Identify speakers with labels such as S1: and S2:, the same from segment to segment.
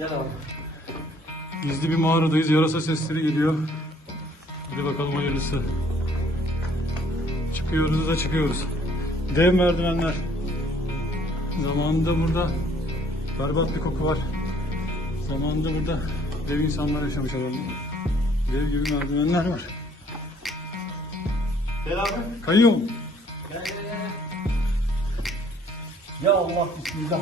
S1: Gel abi.
S2: Gizli bir mağaradayız. Yarasa sesleri geliyor. Hadi bakalım hayırlısı. Çıkıyoruz da çıkıyoruz. Dev merdivenler. Zamanında burada berbat bir koku var. Zamanında burada dev insanlar yaşamış adam. Dev gibi merdivenler var.
S1: Gel abi.
S2: Kayıyor mu?
S1: Gel gel gel. Ya Allah bismillah.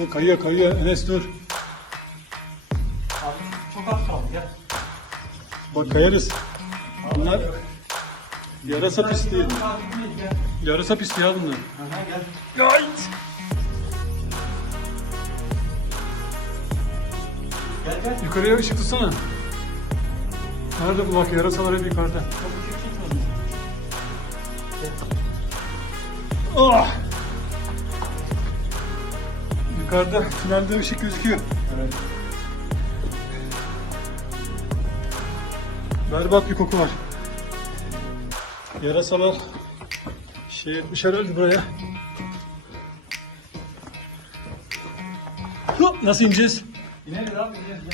S2: O kayıyor kayıyor. Enes dur.
S1: Abi çok az kaldı gel.
S2: Bak kayarız.
S1: Bunlar
S2: yarasa
S1: Gel.
S2: Yarasa pisliği ya bunlar.
S1: Aha, gel.
S2: Yayt!
S1: Gel gel.
S2: Yukarıya ışık tutsana. Nerede bu bak yarasalar hep yukarıda. Çok
S1: ışık tutmadım.
S2: Ah! Yukarıda tünelde ışık gözüküyor.
S1: Evet.
S2: Berbat bir koku var. Yarasalar şey etmiş herhalde buraya. Hop, Nasıl ineceğiz?
S1: İneriz abi ineriz.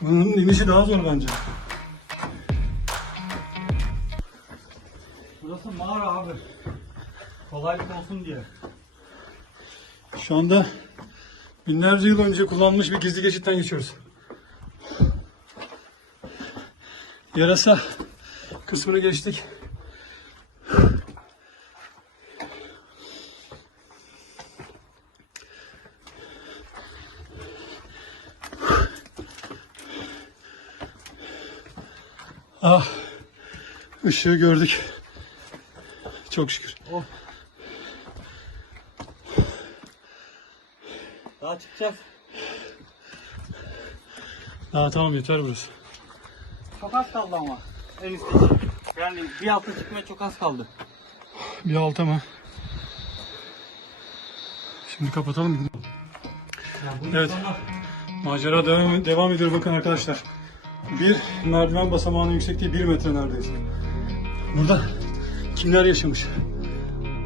S2: Bunun inişi daha zor bence.
S1: Kolaylık olsun diye.
S2: Şu anda binlerce yıl önce kullanılmış bir gizli geçitten geçiyoruz. Yarasa kısmını geçtik. Ah, ışığı gördük. Çok şükür.
S1: Oh. Daha çıkacağız.
S2: Daha tamam yeter burası.
S1: Çok az kaldı ama. En üstteki. Yani bir altı çıkmaya çok az kaldı.
S2: Bir alta mı? Şimdi kapatalım. gidelim.
S1: Ya bu Evet.
S2: Macera devam, devam ediyor bakın arkadaşlar. Bir merdiven basamağının yüksekliği bir metre neredeyse. Burada kimler yaşamış?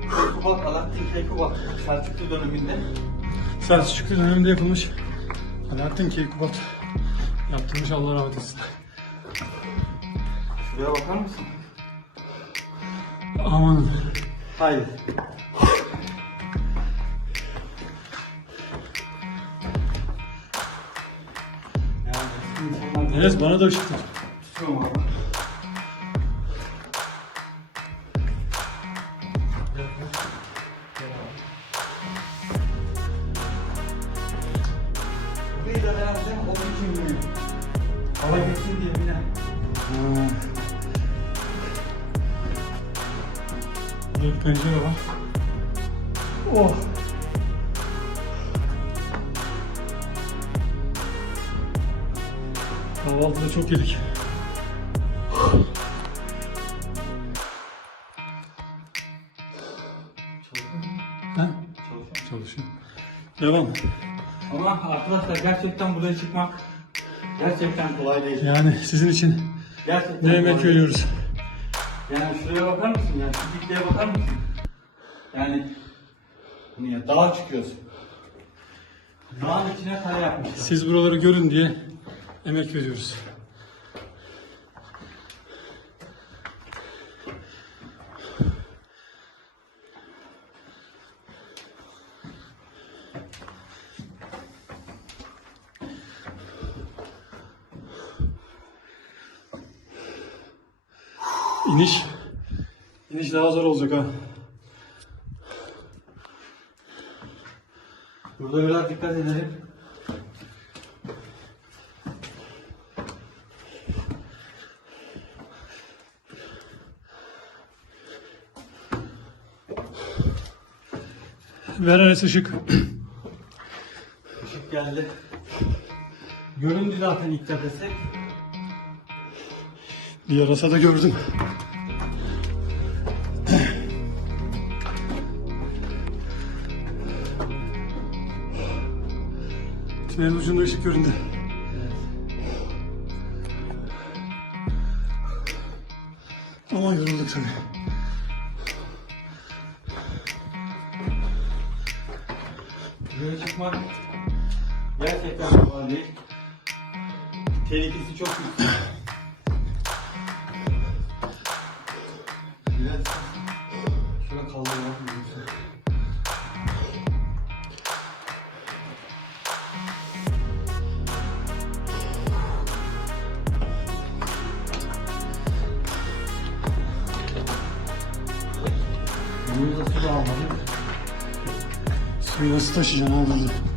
S1: Keykubat, Alaaddin Keykubat. Selçuklu döneminde.
S2: Selçuklu döneminde yapılmış. Alaaddin Keykubat yaptırmış Allah rahmet etsin.
S1: Şuraya bakar mısın?
S2: Aman.
S1: Hayır. Yani eski insanlar Enes
S2: bana da ışık tut.
S1: tutuyorum abi. Burayı da herhalde o için mi? Hava geçsin diye bile.
S2: Hmm. Burada bir pencere var. Oh. Kahvaltıda çok yedik. Çalışıyor. Devam.
S1: Ama arkadaşlar gerçekten buraya çıkmak gerçekten kolay değil.
S2: Yani sizin için
S1: Gerçekten ne emek kolay değil. veriyoruz. Yani şuraya bakar mısın ya? Şu dikliğe bakar mısın? Yani ya dağa çıkıyoruz. Dağın içine kale yapmışlar. Siz
S2: buraları görün diye emek veriyoruz. İniş. İniş daha zor olacak ha.
S1: Burada biraz dikkat edelim.
S2: Ver Enes ışık.
S1: Işık geldi. Göründü zaten ilk tepesi.
S2: Bir yarasa da gördüm. Tünelin ucunda ışık göründü. Ama yorulduk tabii.
S1: Böyle çıkmak gerçekten kolay değil. Tehlikesi çok yüksek. Bunu da su da almadık.
S2: Suyu nasıl taşıyacaksın abi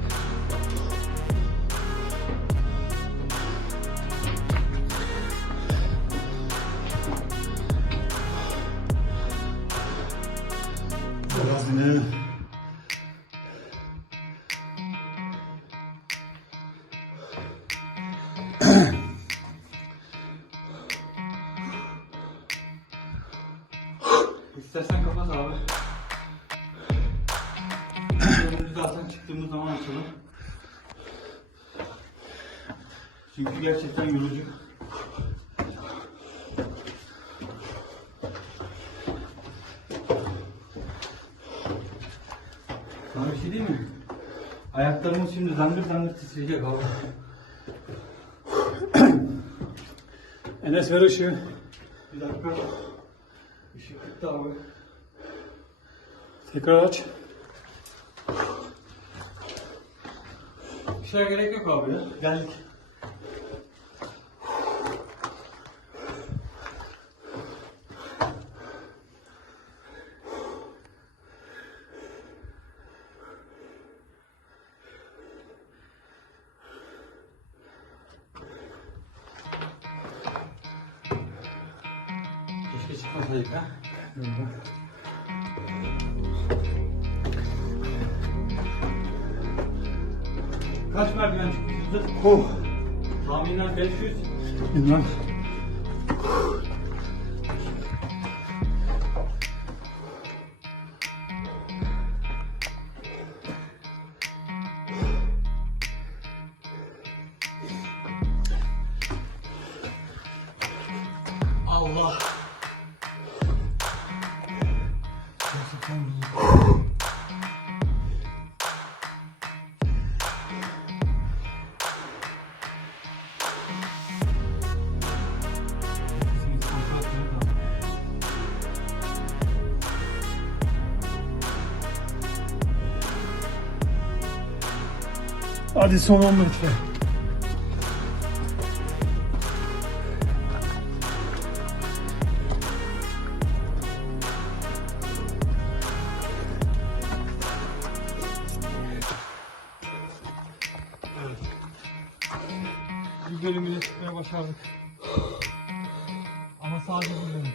S1: İstersen kapat abi. Önümüzü zaten çıktığımız zaman açalım. Çünkü gerçekten yorucu. Sana bir şey diyeyim mi? Ayaklarımız şimdi zangır zangır titreyecek abi.
S2: Enes ver ışığı.
S1: Bir dakika. Abi.
S2: Tekrar aç.
S1: Bir şeye gerek yok abi ya. Geldik. Keşke çıkmasaydık ha. Kaç merdiven çıkmışızdır?
S2: Oh.
S1: Tahminen 500.
S2: Bilmem. Hadi son 10 metre.
S1: Bölümüne çıkmaya başardık. Ama sadece bu bölüm.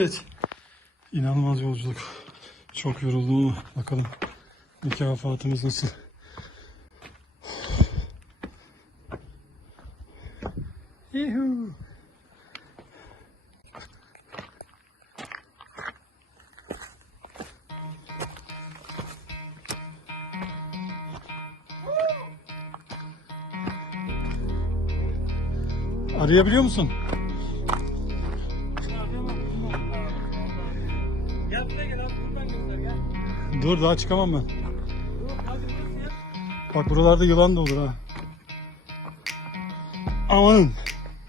S2: Evet. İnanılmaz yolculuk. Çok yoruldum ama bakalım mükafatımız nasıl? Yuhuu. Arayabiliyor musun? Dur daha çıkamam ben. Bak buralarda yılan da olur ha. Amanın.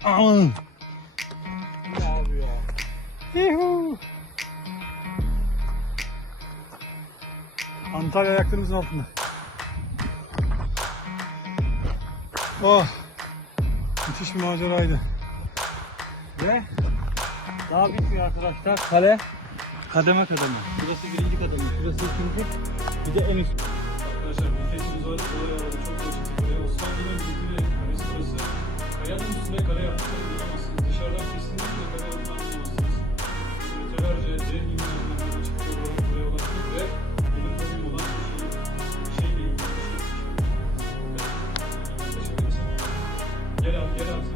S2: Amanın.
S1: Abi
S2: ya? Yuhuu. Antalya ayaklarımızın altında. Oh. Müthiş bir maceraydı.
S1: Ve daha bitmiyor arkadaşlar. Kale Kademe kademe. Burası birinci kademe, burası ikinci, bir de en üst.
S2: Arkadaşlar bildiğiniz olarak olay alanı çok açık. Böyle Osmanlı'nın bildiği kalesi burası. Kayanın üstüne kale yapmışlar bulamazsınız. Dışarıdan kesinlikle kale yapılan bulamazsınız. Metelerce zengin bir açıklığı olarak buraya ulaştık ve benim konum olan şey, şeyle ilgili bir şey. Teşekkür ederim. Gel abi, gel abi.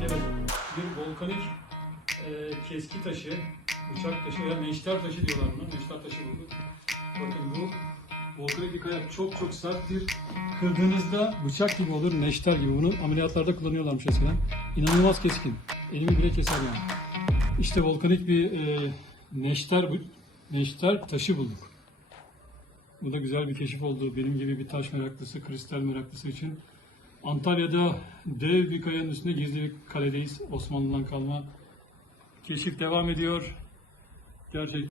S2: Evet, bir volkanik e, keski taşı bıçak taşı veya neşter taşı diyorlar buna. Neşter taşı bulduk. Bakın bu volkanik bir kaya çok çok serttir. Kırdığınızda bıçak gibi olur, neşter gibi. Bunu ameliyatlarda kullanıyorlarmış eskiden. İnanılmaz keskin. Elimi bile keser yani. İşte volkanik bir e, neşter, neşter taşı bulduk. Bu da güzel bir keşif oldu. Benim gibi bir taş meraklısı, kristal meraklısı için. Antalya'da dev bir kayanın üstünde gizli bir kaledeyiz. Osmanlı'dan kalma. Keşif devam ediyor. Gerçekten